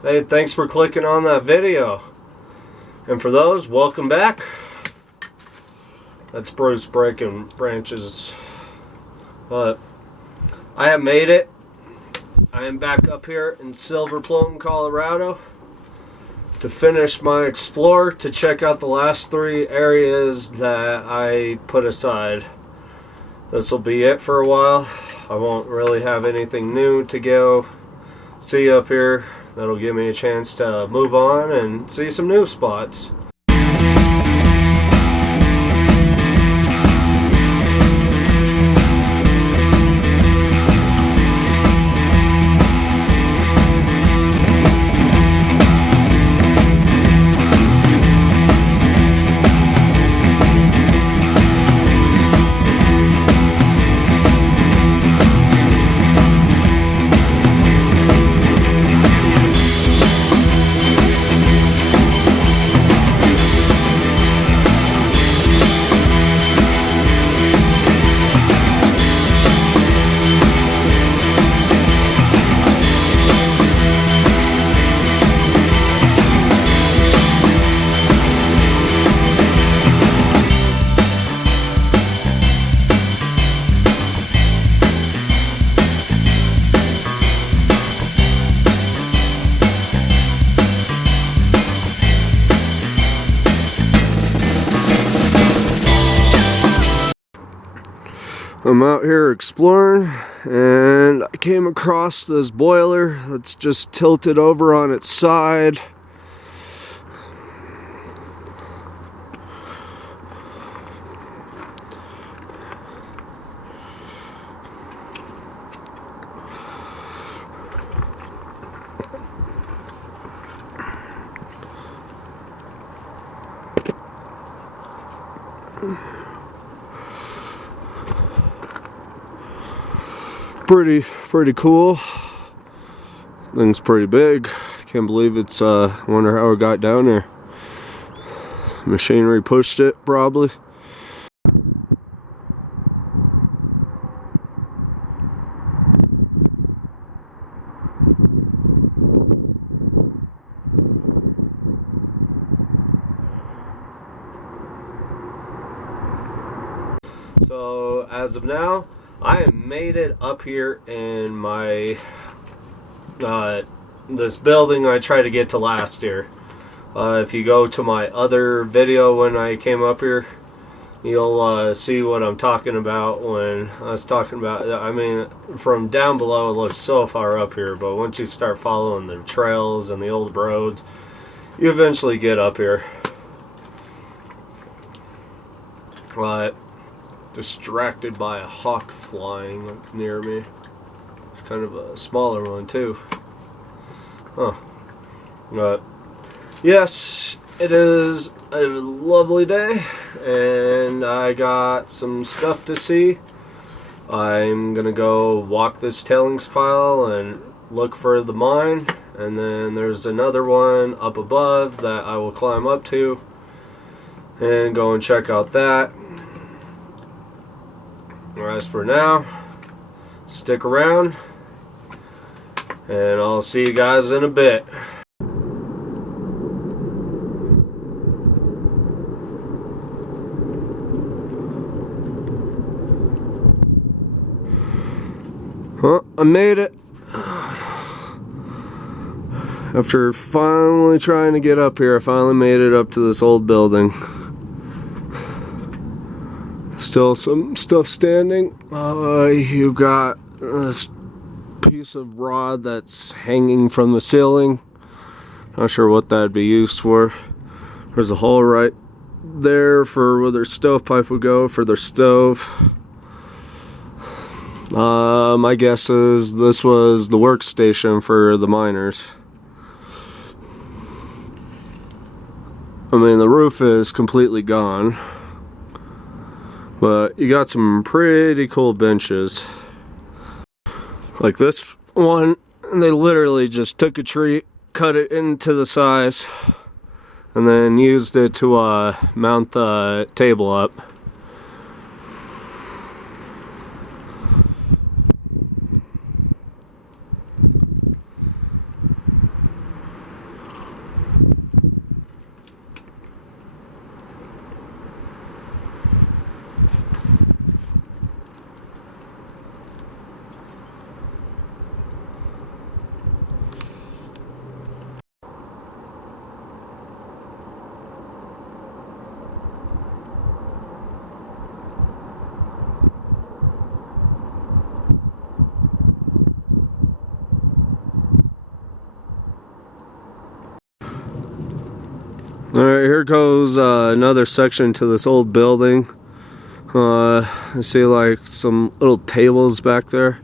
Hey, thanks for clicking on that video. And for those, welcome back. That's Bruce breaking branches. But I have made it. I am back up here in Silver Plume, Colorado to finish my explore, to check out the last 3 areas that I put aside. This will be it for a while. I won't really have anything new to go see up here. That'll give me a chance to move on and see some new spots. I'm out here exploring and I came across this boiler that's just tilted over on its side. Pretty cool. Thing's pretty big. Can't believe it's wonder how it got down there. Machinery pushed it probably. So as of now, I have made it up here in my this building I tried to get to last year. If you go to my other video when I came up here, you'll see what I'm talking about when I was talking about. I mean, from down below it looks so far up here, but once you start following the trails and the old roads, you eventually get up here. But distracted by a hawk flying near me. It's kind of a smaller one too. Huh. But yes, it is a lovely day and I got some stuff to see. I'm gonna go walk this tailings pile and look for the mine, and then there's another one up above that I will climb up to and go and check out that. As for now, stick around and I'll see you guys in a bit. Well, I made it. After finally trying to get up here, I finally made it up to this old building. Still some stuff standing. You got this piece of rod that's hanging from the ceiling. Not sure what that'd be used for. There's a hole right there for where their stovepipe would go for their stove. My guess is this was the workstation for the miners. I mean, the roof is completely gone. But you got some pretty cool benches. Like this one, they literally just took a tree, cut it into the size, and then used it to mount the table up. Alright, here goes another section to this old building. I see like some little tables back there.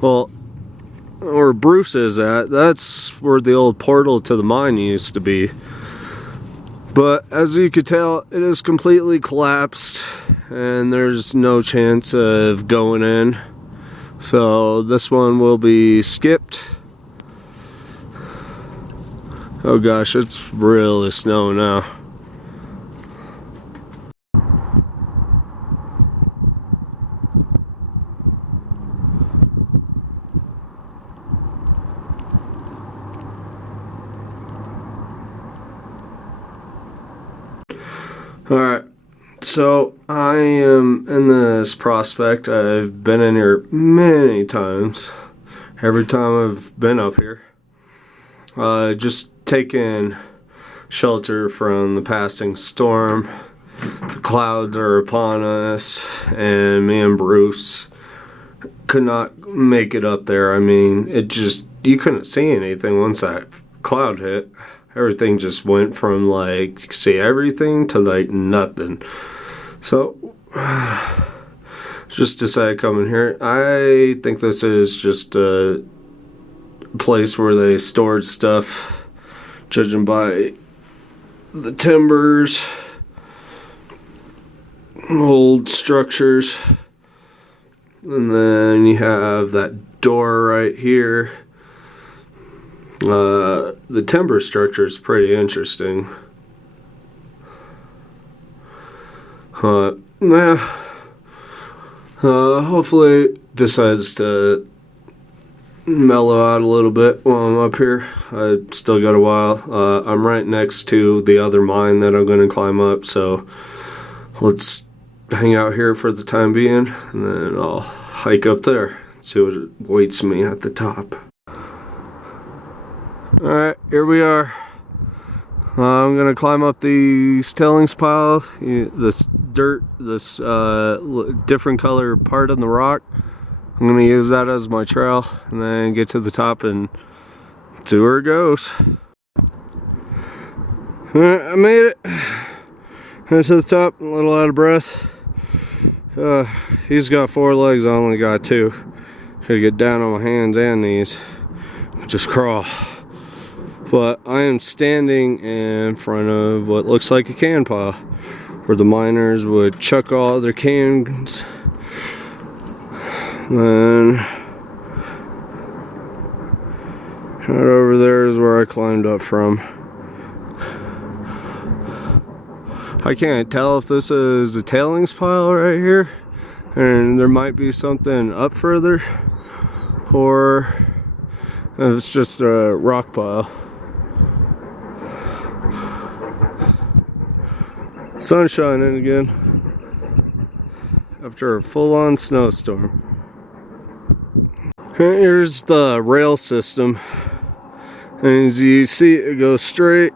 Well, where Bruce is at, that's where the old portal to the mine used to be. But as you can tell, it is completely collapsed and there's no chance of going in. So this one will be skipped. Oh gosh, it's really snowing now. Alright, so I am in this prospect. I've been in here many times. Every time I've been up here. Just taking shelter from the passing storm. The clouds are upon us, and me and Bruce could not make it up there. I mean, it just, you couldn't see anything once that cloud hit. Everything just went from like see everything to like nothing. So just decided to come in here. I think this is just a place where they stored stuff, judging by the timbers, old structures. And then you have that door right here. The timber structure is pretty interesting. Hopefully it decides to mellow out a little bit while I'm up here. I still got a while. I'm right next to the other mine that I'm going to climb up, so let's hang out here for the time being, and then I'll hike up there, see what awaits me at the top. Alright, here we are. I'm gonna climb up these tailings pile, this dirt, this different color part on the rock. I'm gonna use that as my trail and then get to the top and see where it goes. Alright, I made it. Went to the top, a little out of breath. He's got 4 legs, I only got 2. Gotta get down on my hands and knees. Just crawl. But I am standing in front of what looks like a can pile, where the miners would chuck all their cans. Then right over there is where I climbed up from. I can't tell if this is a tailings pile right here, and there might be something up further, or if it's just a rock pile. Sun shining again after a full-on snowstorm. Here's the rail system, and as you see, it goes straight,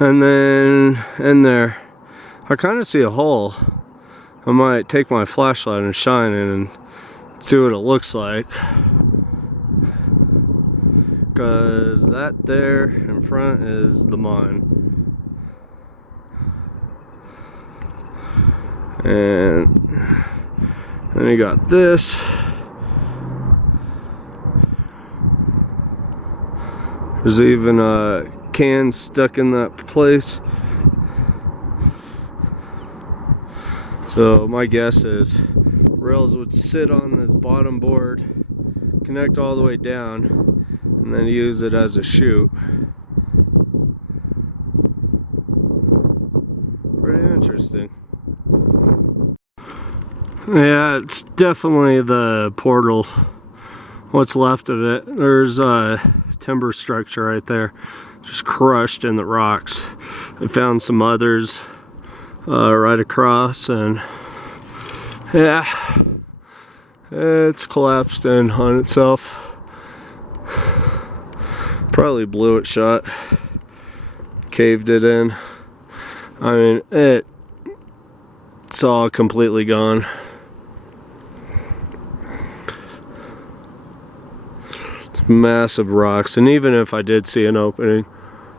and then in there I kind of see a hole. I might take my flashlight and shine it and see what it looks like, because that there in front is the mine. And then you got this. There's even a can stuck in that place. So my guess is rails would sit on this bottom board, connect all the way down, and then use it as a chute. Pretty interesting. Yeah, it's definitely the portal. What's left of it. There's a timber structure right there, just crushed in the rocks. I found some others right across, and yeah, it's collapsed in on itself. Probably blew it shut, caved it in. I mean, it's all completely gone. It's massive rocks, and even if I did see an opening,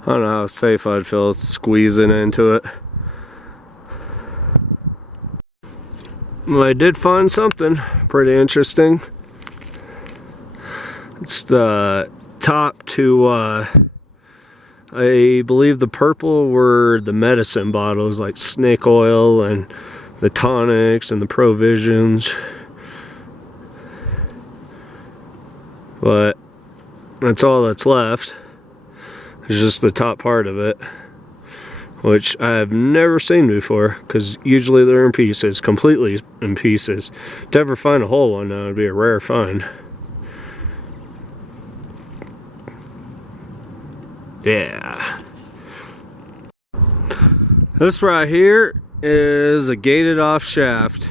I don't know how safe I'd feel squeezing into it. Well, I did find something pretty interesting. It's the top to, I believe the purple were the medicine bottles, like snake oil and the tonics and the provisions. But that's all that's left. It's just the top part of it, which I have never seen before, because usually they're in pieces, completely in pieces. To ever find a whole one now would be a rare find. Yeah. This right here is a gated off shaft,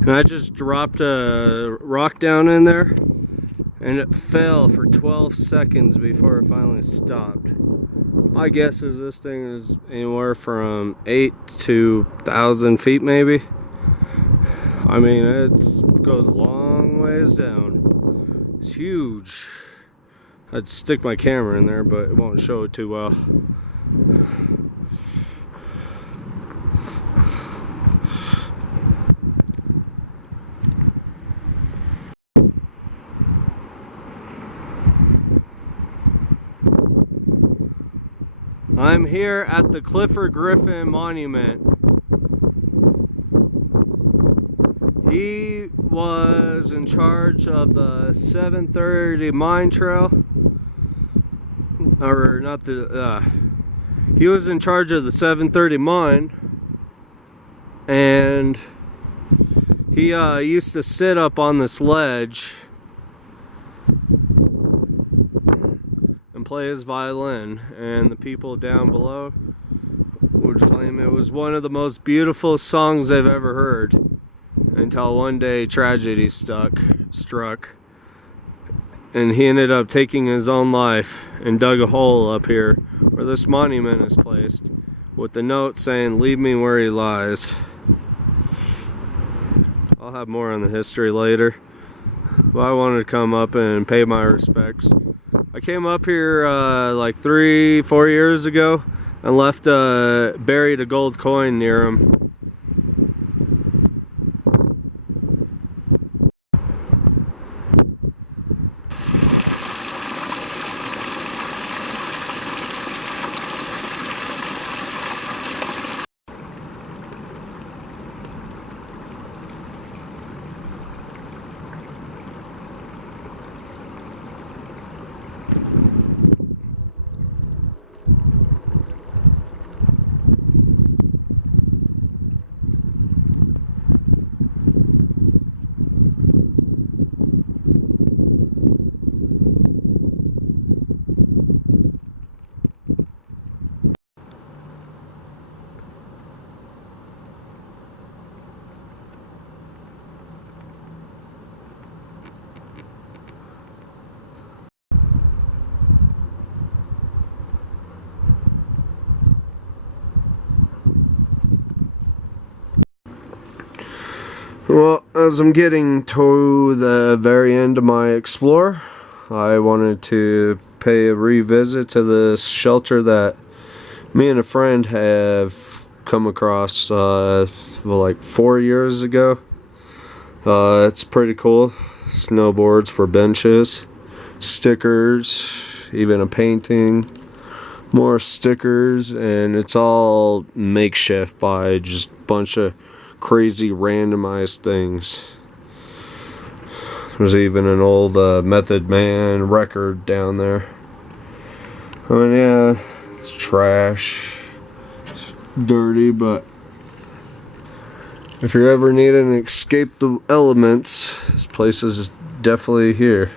and I just dropped a rock down in there and it fell for 12 seconds before it finally stopped. My guess is this thing is anywhere from 8 to 1,000 feet maybe. I mean, it goes a long ways down. It's huge. I'd stick my camera in there, but it won't show it too well. I'm here at the Clifford Griffin Monument. He was in charge of the 730 mine trail. Or not the, he was in charge of the 730 mine. And he used to sit up on this ledge and play his violin, and the people down below would claim it was one of the most beautiful songs they've ever heard, until one day tragedy struck and he ended up taking his own life and dug a hole up here where this monument is placed with the note saying, "Leave me where he lies." I'll have more on the history later, but I wanted to come up and pay my respects. I came up here like 3-4 years ago and left buried a gold coin near him. Well, as I'm getting to the very end of my explore, I wanted to pay a revisit to this shelter that me and a friend have come across like 4 years ago. It's pretty cool. Snowboards for benches, stickers, even a painting, more stickers, and it's all makeshift by just a bunch of crazy randomized things. There's even an old Method Man record down there. I mean, yeah, it's trash, it's dirty, but if you're ever needing to escape the elements, this place is definitely here.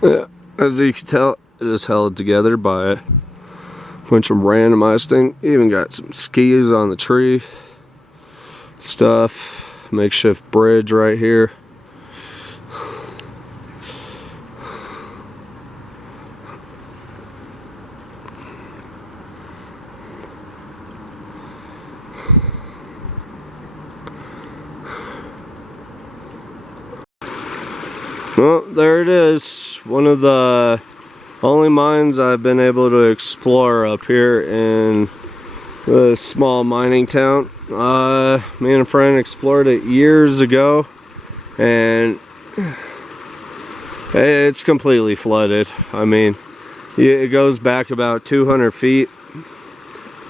Yeah, as you can tell, it is held together by a bunch of randomized thing. Even got some skis on the tree, stuff, makeshift bridge right here. Well, there it is. One of the only mines I've been able to explore up here in the small mining town. Me and a friend explored it years ago, and it's completely flooded. I mean, it goes back about 200 feet,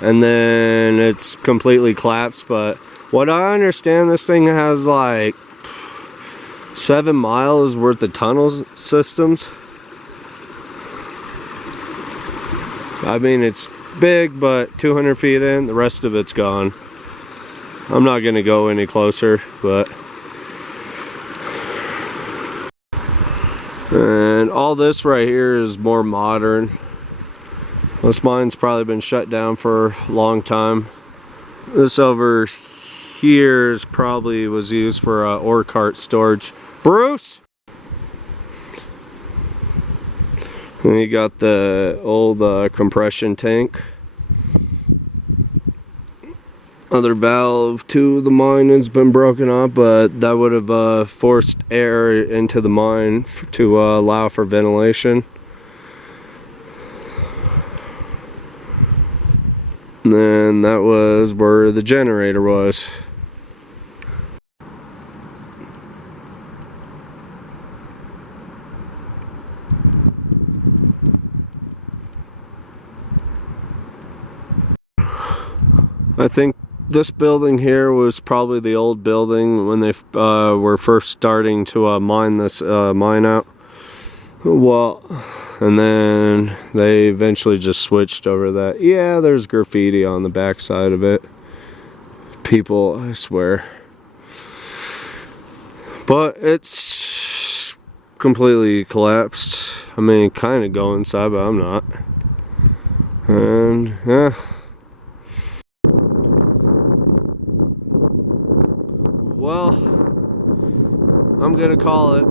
and then it's completely collapsed. But what I understand, this thing has like 7 miles worth of tunnel systems. I mean, it's big, but 200 feet in, the rest of it's gone. I'm not gonna go any closer, but... And all this right here is more modern. This mine's probably been shut down for a long time. This over here is probably was used for ore cart storage. Bruce! And you got the old compression tank. Other valve to the mine has been broken up, but that would have forced air into the mine to allow for ventilation. And then that was where the generator was. I think this building here was probably the old building when they were first starting to mine this mine out. Well, and then they eventually just switched over that. Yeah, there's graffiti on the back side of it. People, I swear. But it's completely collapsed. I mean, kind of go inside, but I'm not. And yeah. Well, I'm gonna call it.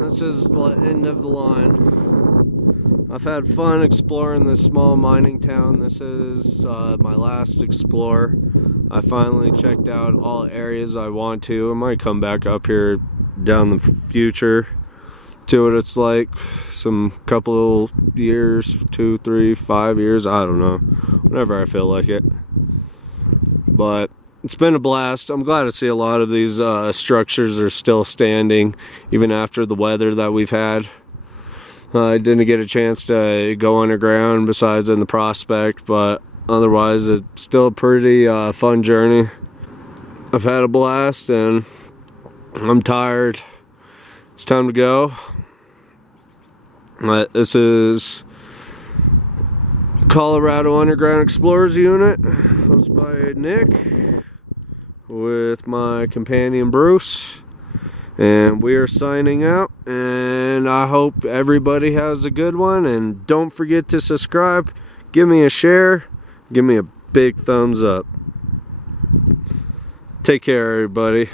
This is the end of the line. I've had fun exploring this small mining town. This is my last explore. I finally checked out all areas I want to. I might come back up here down the future, see what it's like. Some couple years, 2, 3, 5 years, I don't know. Whenever I feel like it. But it's been a blast. I'm glad to see a lot of these structures are still standing, even after the weather that we've had. I didn't get a chance to go underground besides in the prospect, but otherwise it's still a pretty fun journey. I've had a blast and I'm tired. It's time to go. This is Colorado Underground Explorers Unit, hosted by Nick, with my companion Bruce, and we are signing out, and I hope everybody has a good one, and don't forget to subscribe, give me a share, give me a big thumbs up. Take care, everybody.